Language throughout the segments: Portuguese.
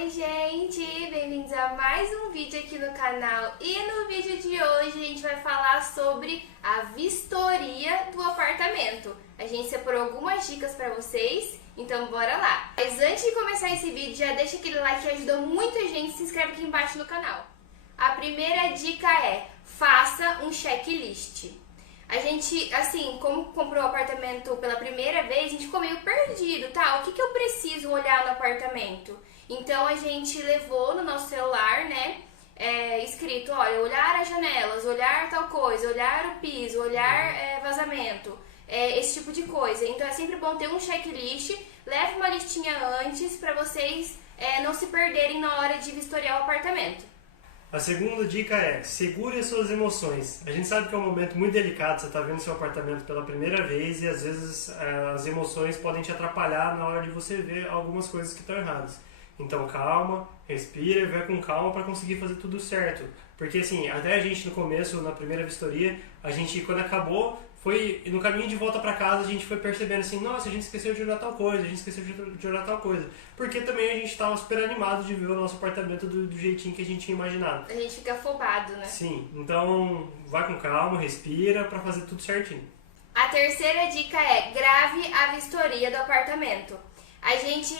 Oi gente, bem-vindos a mais um vídeo aqui no canal. E no vídeo de hoje a gente vai falar sobre a vistoria do apartamento. A gente separou algumas dicas pra vocês, então bora lá. Mas antes de começar esse vídeo, já deixa aquele like que ajuda muita gente, se inscreve aqui embaixo no canal. A primeira dica é, faça um checklist. A gente, assim, como comprou o apartamento pela primeira vez, a gente ficou meio perdido, tá? O que eu preciso olhar no apartamento? Então a gente levou no nosso celular, né, escrito, olha, olhar as janelas, olhar tal coisa, olhar o piso, olhar vazamento, esse tipo de coisa. Então é sempre bom ter um checklist, leve uma listinha antes para vocês não se perderem na hora de vistoriar o apartamento. A segunda dica é, segure as suas emoções. A gente sabe que é um momento muito delicado, você está vendo seu apartamento pela primeira vez e às vezes as emoções podem te atrapalhar na hora de você ver algumas coisas que estão erradas. Então calma, respira e vai com calma para conseguir fazer tudo certo. Porque assim, até a gente no começo, na primeira vistoria, a gente quando acabou, foi no caminho de volta para casa, a gente foi percebendo assim, nossa, a gente esqueceu de olhar tal coisa, a gente esqueceu de olhar tal coisa. Porque também a gente estava super animado de ver o nosso apartamento do jeitinho que a gente tinha imaginado. A gente fica afobado, né? Sim, então vai com calma, respira para fazer tudo certinho. A terceira dica é, grave a vistoria do apartamento. A gente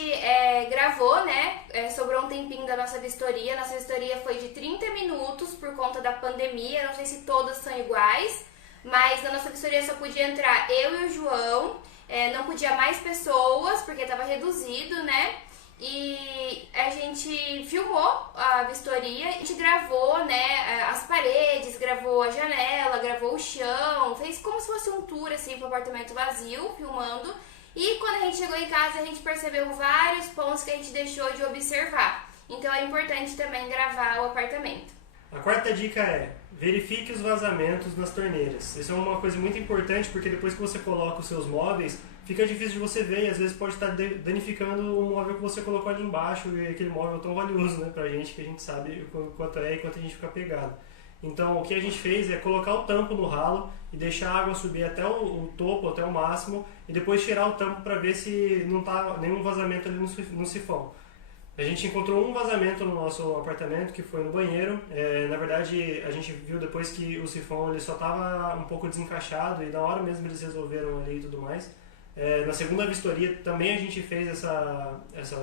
gravou, né, sobrou um tempinho da nossa vistoria. Nossa vistoria foi de 30 minutos por conta da pandemia, não sei se todas são iguais, mas na nossa vistoria só podia entrar eu e o João, não podia mais pessoas porque estava reduzido, né, e a gente filmou a vistoria, a gente gravou, né, as paredes, gravou a janela, gravou o chão, fez como se fosse um tour assim pro apartamento vazio, filmando. E quando a gente chegou em casa, a gente percebeu vários pontos que a gente deixou de observar. Então é importante também gravar o apartamento. A quarta dica é, verifique os vazamentos nas torneiras. Isso é uma coisa muito importante porque depois que você coloca os seus móveis, fica difícil de você ver e às vezes pode estar danificando o móvel que você colocou ali embaixo e aquele móvel tão valioso, né, pra gente, que a gente sabe o quanto é e quanto a gente fica pegado. Então o que a gente fez é colocar o tampo no ralo e deixar a água subir até o topo, até o máximo, e depois tirar o tampo para ver se não está nenhum vazamento ali no sifão. A gente encontrou um vazamento no nosso apartamento, que foi no banheiro. Na verdade, a gente viu depois que o sifão ele só estava um pouco desencaixado e na hora mesmo eles resolveram ali e tudo mais. Na segunda vistoria também a gente fez essa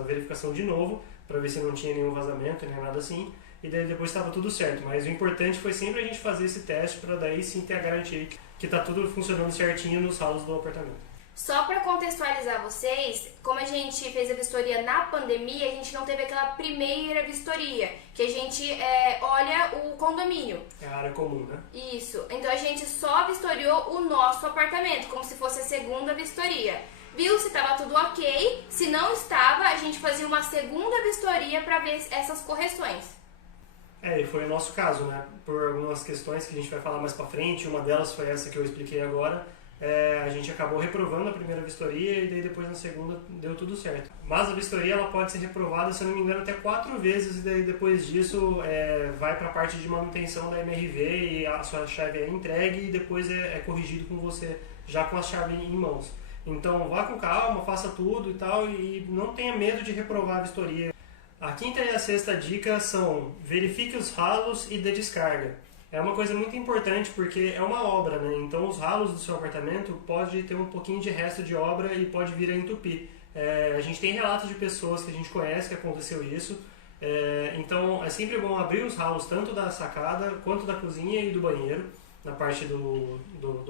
verificação de novo, para ver se não tinha nenhum vazamento, nem nada assim. E daí depois estava tudo certo, mas o importante foi sempre a gente fazer esse teste para daí sim ter a garantia que está tudo funcionando certinho nos ralos do apartamento. Só para contextualizar vocês, como a gente fez a vistoria na pandemia, a gente não teve aquela primeira vistoria, que a gente olha o condomínio. É a área comum, né? Isso, então a gente só vistoriou o nosso apartamento, como se fosse a segunda vistoria. Viu se estava tudo ok, se não estava, a gente fazia uma segunda vistoria para ver essas correções. E foi o nosso caso, né? Por algumas questões que a gente vai falar mais pra frente, uma delas foi essa que eu expliquei agora, a gente acabou reprovando a primeira vistoria e daí depois na segunda deu tudo certo. Mas a vistoria ela pode ser reprovada, se eu não me engano, até 4 vezes e daí depois disso vai pra parte de manutenção da MRV e a sua chave é entregue e depois é corrigido com você já com a chave em mãos. Então vá com calma, faça tudo e tal e não tenha medo de reprovar a vistoria. A quinta e a sexta dica são verifique os ralos e dê descarga. É uma coisa muito importante porque é uma obra, né? Então os ralos do seu apartamento pode ter um pouquinho de resto de obra e pode vir a entupir. A gente tem relatos de pessoas que a gente conhece que aconteceu isso. Então é sempre bom abrir os ralos tanto da sacada quanto da cozinha e do banheiro, na parte do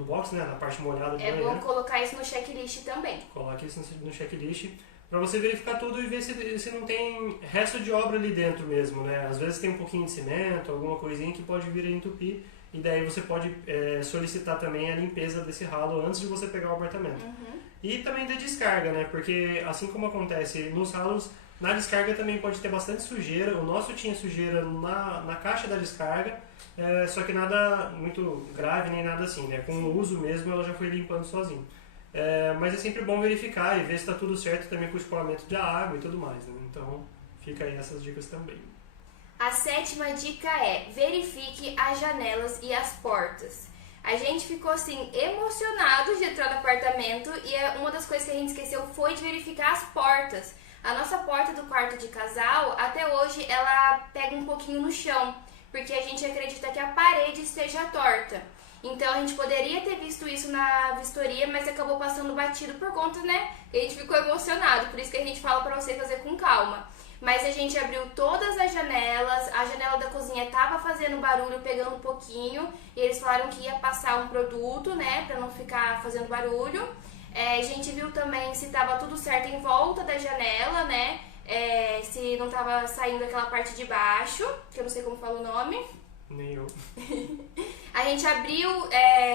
box, né? Na parte molhada do banheiro. É bom colocar isso no checklist também. Coloque isso no checklist. Para você verificar tudo e ver se não tem resto de obra ali dentro mesmo, né? Às vezes tem um pouquinho de cimento, alguma coisinha que pode vir a entupir e daí você pode solicitar também a limpeza desse ralo antes de você pegar o apartamento. Uhum. E também da descarga, né? Porque assim como acontece nos ralos, na descarga também pode ter bastante sujeira. O nosso tinha sujeira na caixa da descarga, só que nada muito grave nem nada assim, né? Com o uso mesmo ela já foi limpando sozinho. Mas é sempre bom verificar e ver se está tudo certo também com o escoamento de água e tudo mais, né? Então fica aí essas dicas também. A sétima dica é verifique as janelas e as portas. A gente ficou assim emocionado de entrar no apartamento e uma das coisas que a gente esqueceu foi de verificar as portas. A nossa porta do quarto de casal, até hoje, ela pega um pouquinho no chão, porque a gente acredita que a parede esteja torta. Então a gente poderia ter visto isso na vistoria, mas acabou passando batido por conta, né? Que a gente ficou emocionado, por isso que a gente fala pra você fazer com calma. Mas a gente abriu todas as janelas, a janela da cozinha tava fazendo barulho, pegando um pouquinho, e eles falaram que ia passar um produto, né, pra não ficar fazendo barulho. A gente viu também se tava tudo certo em volta da janela, né, se não tava saindo aquela parte de baixo, que eu não sei como fala o nome. Nem eu. A gente abriu,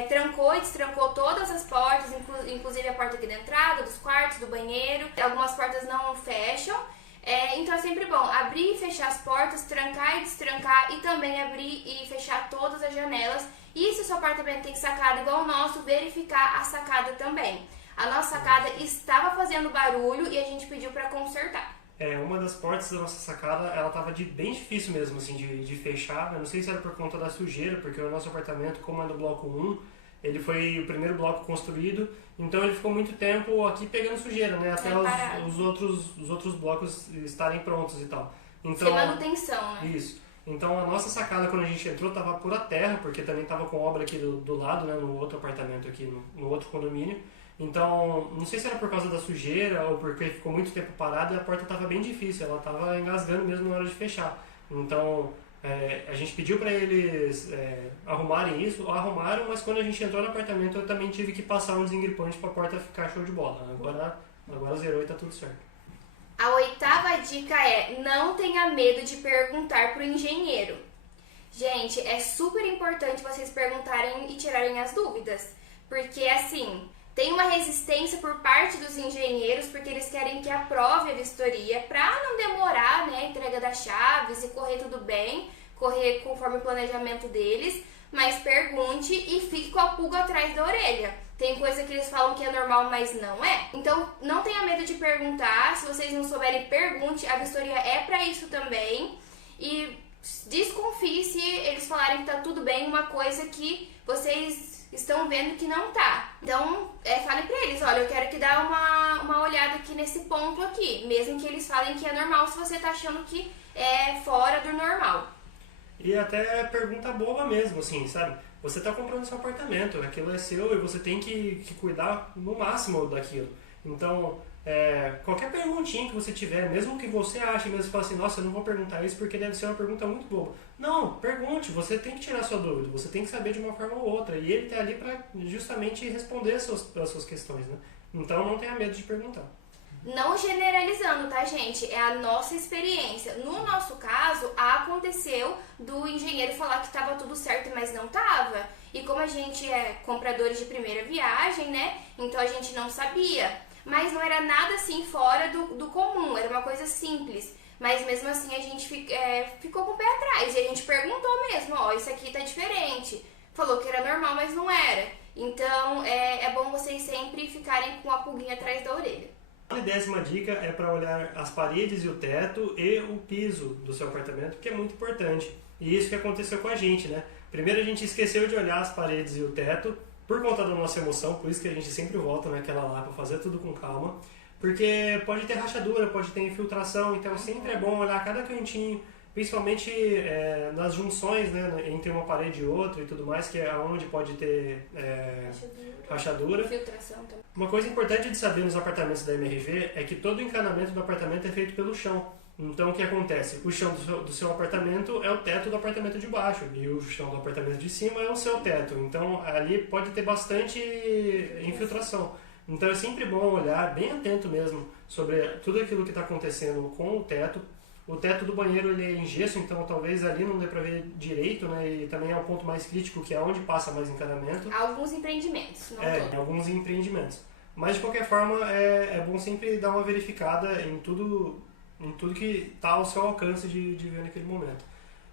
trancou e destrancou todas as portas, inclusive a porta aqui da entrada, dos quartos, do banheiro. Algumas portas não fecham. Então é sempre bom abrir e fechar as portas, trancar e destrancar e também abrir e fechar todas as janelas. E se o seu apartamento tem sacada igual o nosso, verificar a sacada também. A nossa sacada estava fazendo barulho e a gente pediu para consertar. Uma das portas da nossa sacada, ela tava bem difícil mesmo, assim, de fechar. Eu não sei se era por conta da sujeira, porque o nosso apartamento, como é do bloco 1, ele foi o primeiro bloco construído, então ele ficou muito tempo aqui pegando sujeira, né? Até os outros blocos estarem prontos e tal. Então, sem manutenção, né? Isso. Então a nossa sacada, quando a gente entrou, tava pura terra, porque também tava com obra aqui do lado, né? No outro apartamento aqui, no outro condomínio. Então, não sei se era por causa da sujeira ou porque ficou muito tempo parada e a porta estava bem difícil, ela estava engasgando mesmo na hora de fechar. Então, a gente pediu para eles arrumarem isso, arrumaram, mas quando a gente entrou no apartamento eu também tive que passar um desengripante para a porta ficar show de bola. Agora zerou e tá tudo certo. A 8ª dica é: não tenha medo de perguntar pro engenheiro. Gente, é super importante vocês perguntarem e tirarem as dúvidas, porque assim, tem uma resistência por parte dos engenheiros, porque eles querem que aprove a vistoria para não demorar, né, a entrega das chaves e correr tudo bem, correr conforme o planejamento deles, mas pergunte e fique com a pulga atrás da orelha. Tem coisa que eles falam que é normal, mas não é. Então, não tenha medo de perguntar. Se vocês não souberem, pergunte. A vistoria é para isso também. E desconfie se eles falarem que tá tudo bem, uma coisa que vocês estão vendo que não tá. Então, fale pra eles, olha, eu quero que dá uma olhada aqui nesse ponto aqui, mesmo que eles falem que é normal, se você tá achando que é fora do normal. E até pergunta boba mesmo, assim, sabe? Você tá comprando seu apartamento, aquilo é seu e você tem que cuidar no máximo daquilo. Então, qualquer perguntinha que você tiver, mesmo que você ache, mesmo que fale assim, nossa, eu não vou perguntar isso porque deve ser uma pergunta muito boba. Não, pergunte, você tem que tirar sua dúvida, você tem que saber de uma forma ou outra. E ele tá ali para justamente responder as suas questões, né? Então não tenha medo de perguntar. Não generalizando, tá, gente? É a nossa experiência. No nosso caso, aconteceu do engenheiro falar que estava tudo certo, mas não estava. E como a gente é compradores de primeira viagem, né? Então a gente não sabia. Mas não era nada assim fora do comum, era uma coisa simples. Mas mesmo assim a gente ficou com o pé atrás. E a gente perguntou mesmo, ó, isso aqui tá diferente. Falou que era normal, mas não era. Então é bom vocês sempre ficarem com a pulguinha atrás da orelha. A 10ª dica é para olhar as paredes e o teto e o piso do seu apartamento, que é muito importante. E isso que aconteceu com a gente, né? Primeiro a gente esqueceu de olhar as paredes e o teto por conta da nossa emoção, por isso que a gente sempre volta naquela lá para fazer tudo com calma. Porque pode ter rachadura, pode ter infiltração, então sempre é bom olhar cada cantinho, principalmente nas junções, né, entre uma parede e outra e tudo mais, que é onde pode ter rachadura. Infiltração também. Uma coisa importante de saber nos apartamentos da MRV é que todo o encanamento do apartamento é feito pelo chão. Então o que acontece? O chão do seu apartamento é o teto do apartamento de baixo e o chão do apartamento de cima é o seu teto. Então ali pode ter bastante infiltração. Então é sempre bom olhar bem atento mesmo sobre tudo aquilo que está acontecendo com o teto. O teto do banheiro ele é em gesso, então talvez ali não dê para ver direito, né? E também é o ponto mais crítico, que é onde passa mais encanamento. Alguns empreendimentos, não todos. Alguns empreendimentos. Mas de qualquer forma é bom sempre dar uma verificada em tudo que está ao seu alcance de ver naquele momento.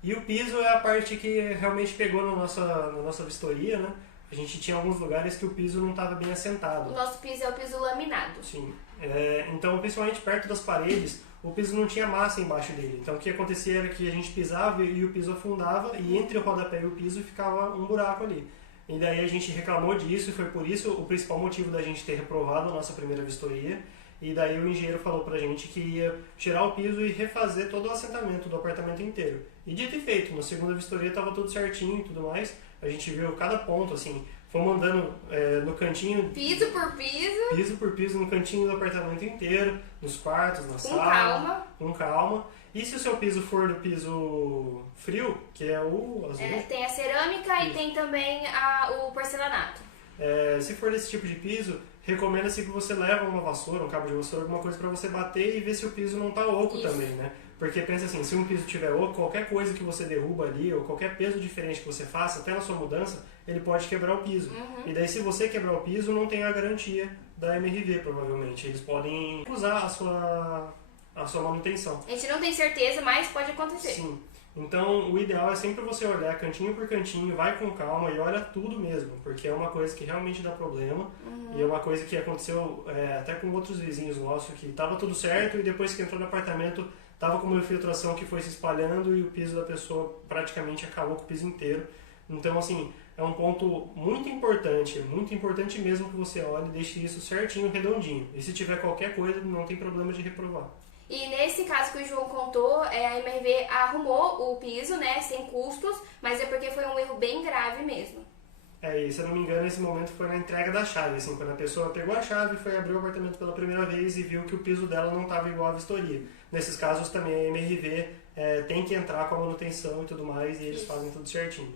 E o piso é a parte que realmente pegou na nossa vistoria, né? A gente tinha alguns lugares que o piso não estava bem assentado. O nosso piso é o piso laminado. Sim. Então, principalmente perto das paredes, o piso não tinha massa embaixo dele. Então, o que acontecia era que a gente pisava e o piso afundava e entre o rodapé e o piso ficava um buraco ali. E daí a gente reclamou disso e foi por isso o principal motivo da gente ter reprovado a nossa primeira vistoria. e daí o engenheiro falou pra gente que ia tirar o piso e refazer todo o assentamento do apartamento inteiro. E dito e feito, na segunda vistoria estava tudo certinho e tudo mais, a gente viu cada ponto, assim, fomos andando no cantinho... Piso por piso. Piso por piso, no cantinho do apartamento inteiro, nos quartos, na sala. Com calma. Com calma. E se o seu piso for do piso frio, que é o azulejo... Tem a cerâmica e tem também o porcelanato. Se for desse tipo de piso, recomenda-se que você leve uma vassoura, um cabo de vassoura, alguma coisa para você bater e ver se o piso não está oco também, né? Porque pensa assim, se um piso estiver oco, qualquer coisa que você derruba ali, ou qualquer peso diferente que você faça, até na sua mudança, ele pode quebrar o piso. E daí se você quebrar o piso, não tem a garantia da MRV, provavelmente. Eles podem usar a sua manutenção. A gente não tem certeza, mas pode acontecer. Sim. Então, o ideal é sempre você olhar cantinho por cantinho, vai com calma e olha tudo mesmo, porque é uma coisa que realmente dá problema e é uma coisa que aconteceu até com outros vizinhos nossos, que estava tudo certo e depois que entrou no apartamento, estava com uma infiltração que foi se espalhando e o piso da pessoa praticamente acabou com o piso inteiro. Então, assim, é um ponto muito importante mesmo que você olhe e deixe isso certinho, redondinho. E se tiver qualquer coisa, não tem problema de reprovar. E nesse caso que o João contou, a MRV arrumou o piso, né, sem custos, mas é porque foi um erro bem grave mesmo. E se eu não me engano, esse momento foi na entrega da chave, assim, quando a pessoa pegou a chave, foi abrir o apartamento pela primeira vez e viu que o piso dela não estava igual à vistoria. Nesses casos também a MRV tem que entrar com a manutenção e tudo mais, e eles fazem tudo certinho.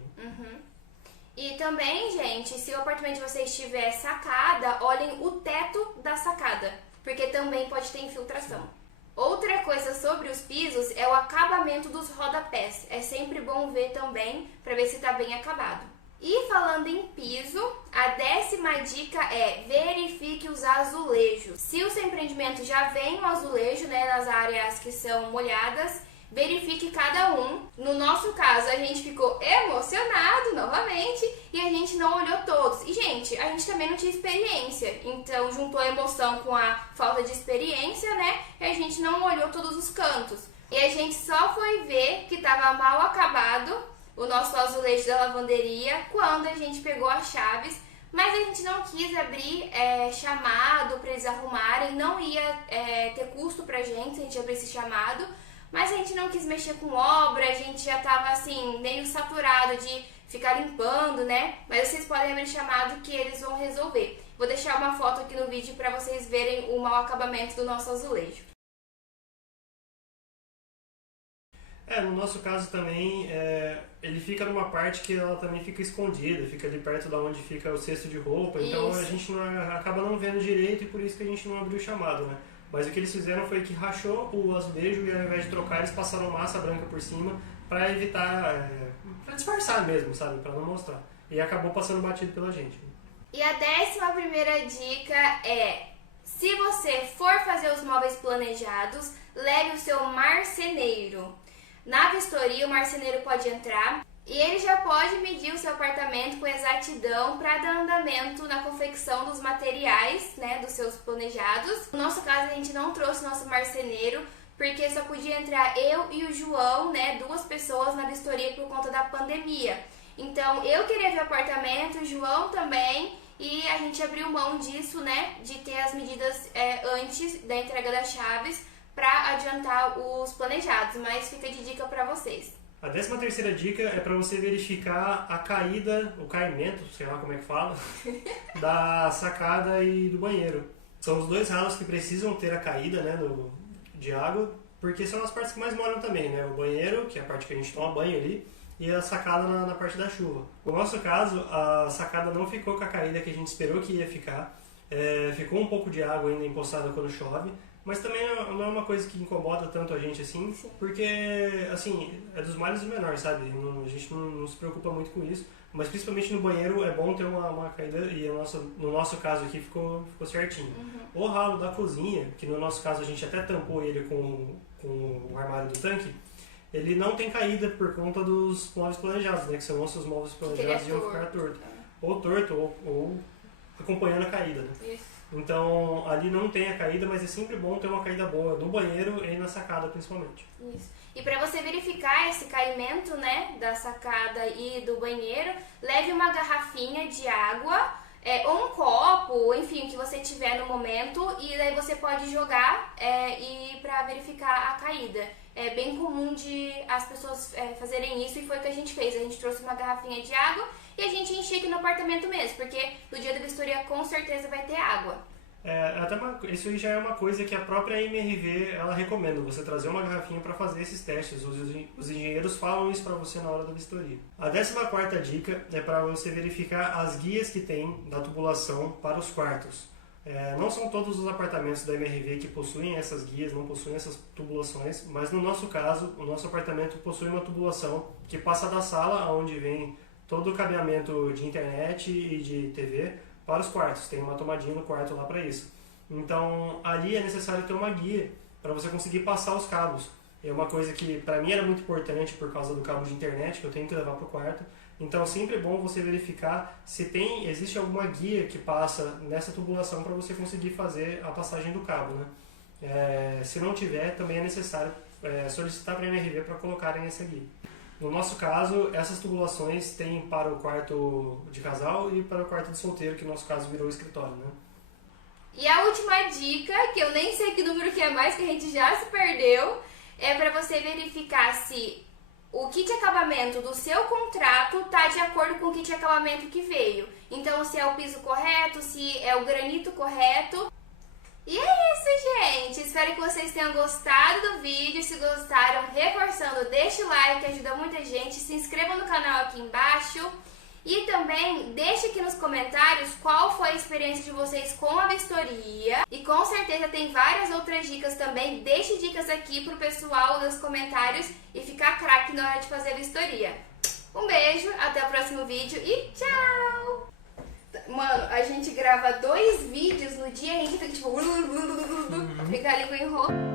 E também, gente, se o apartamento de vocês tiver sacada, olhem o teto da sacada, porque também pode ter infiltração. Outra coisa sobre os pisos é o acabamento dos rodapés. É sempre bom ver também para ver se está bem acabado. E falando em piso, a 10ª dica é verifique os azulejos. Se o seu empreendimento já vem um azulejo, né, nas áreas que são molhadas, verifique cada um. No nosso caso, a gente ficou emocionado novamente e a gente não olhou todos. E, gente, a gente também não tinha experiência. Então, juntou a emoção com a falta de experiência, né? E a gente não olhou todos os cantos. E a gente só foi ver que estava mal acabado o nosso azulejo da lavanderia quando a gente pegou as chaves. Mas a gente não quis abrir chamado para eles arrumarem. Não ia ter custo pra gente se a gente abrir esse chamado. Mas a gente não quis mexer com obra, a gente já tava assim, meio saturado de ficar limpando, né? Mas vocês podem abrir chamado que eles vão resolver. Vou deixar uma foto aqui no vídeo para vocês verem o mau acabamento do nosso azulejo. No nosso caso também, ele fica numa parte que ela também fica escondida, fica ali perto da onde fica o cesto de roupa, então a gente acaba não vendo direito e por isso que a gente não abriu o chamado, né? Mas o que eles fizeram foi que rachou o azulejo e ao invés de trocar, eles passaram massa branca por cima para evitar, para disfarçar mesmo, sabe? Para não mostrar. E acabou passando batido pela gente. E a 11ª dica é, se você for fazer os móveis planejados, leve o seu marceneiro. Na vistoria, o marceneiro pode entrar e ele já pode medir o seu apartamento com exatidão para dar andamento na confecção dos materiais, né, dos seus planejados. No nosso caso, a gente não trouxe nosso marceneiro porque só podia entrar eu e o João, né, 2 pessoas na vistoria por conta da pandemia. Então, eu queria ver o apartamento, o João também, e a gente abriu mão disso, né, de ter as medidas antes da entrega das chaves para adiantar os planejados, mas fica de dica para vocês. A 13ª dica é para você verificar a caída, o caimento, sei lá como é que fala, da sacada e do banheiro. São os 2 ralos que precisam ter a caída, né, de água, porque são as partes que mais molham também, né? O banheiro, que é a parte que a gente toma banho ali, e a sacada na parte da chuva. No nosso caso, a sacada não ficou com a caída que a gente esperou que ia ficar. Ficou um pouco de água ainda empoçada quando chove, mas também não é uma coisa que incomoda tanto a gente assim, porque assim, é dos males do menor, sabe? A gente não se preocupa muito com isso, mas principalmente no banheiro é bom ter uma caída e no nosso caso aqui ficou certinho. O ralo da cozinha, que no nosso caso a gente até tampou ele com o armário do tanque, ele não tem caída por conta dos móveis planejados, né? Que são nossos móveis planejados iam ficar torto. Ou torto, ou acompanhando a caída, né? Isso. Então, ali não tem a caída, mas é sempre bom ter uma caída boa no banheiro e na sacada, principalmente. Isso. E para você verificar esse caimento, né, da sacada e do banheiro, leve uma garrafinha de água ou um copo, enfim, o que você tiver no momento, e daí você pode jogar e para verificar a caída. É bem comum de as pessoas fazerem isso, e foi o que a gente fez. A gente trouxe uma garrafinha de água e a gente enchia aqui no apartamento mesmo, porque no dia da vistoria com certeza vai ter água. Isso aí já é uma coisa que a própria MRV ela recomenda, você trazer uma garrafinha para fazer esses testes. Os engenheiros falam isso para você na hora da vistoria. A 14ª dica é para você verificar as guias que tem da tubulação para os quartos. Não são todos os apartamentos da MRV que possuem essas guias, não possuem essas tubulações, mas no nosso caso, o nosso apartamento possui uma tubulação que passa da sala, onde vem todo o cabeamento de internet e de TV, para os quartos. Tem uma tomadinha no quarto lá para isso. Então, ali é necessário ter uma guia para você conseguir passar os cabos. É uma coisa que para mim era muito importante por causa do cabo de internet que eu tenho que levar para o quarto. Então, sempre é bom você verificar se existe alguma guia que passa nessa tubulação para você conseguir fazer a passagem do cabo, né? Se não tiver, também é necessário solicitar para a MRV para colocarem essa guia. No nosso caso, essas tubulações tem para o quarto de casal e para o quarto de solteiro, que no nosso caso virou escritório, né? E a última dica, que eu nem sei que número que é mais, que a gente já se perdeu, é para você verificar se o kit de acabamento do seu contrato está de acordo com o kit de acabamento que veio. Então, se é o piso correto, se é o granito correto. E é isso, gente! Espero que vocês tenham gostado do vídeo. Se gostaram, reforçando, deixa o like, ajuda muita gente. Se inscreva no canal aqui embaixo. E também deixe aqui nos comentários qual foi a experiência de vocês com a vistoria. E com certeza tem várias outras dicas também. Deixe dicas aqui pro pessoal nos comentários e ficar craque na hora de fazer a vistoria. Um beijo, até o próximo vídeo e tchau! Mano, a gente grava 2 vídeos no dia e a gente fica tipo... fica a língua enrolando.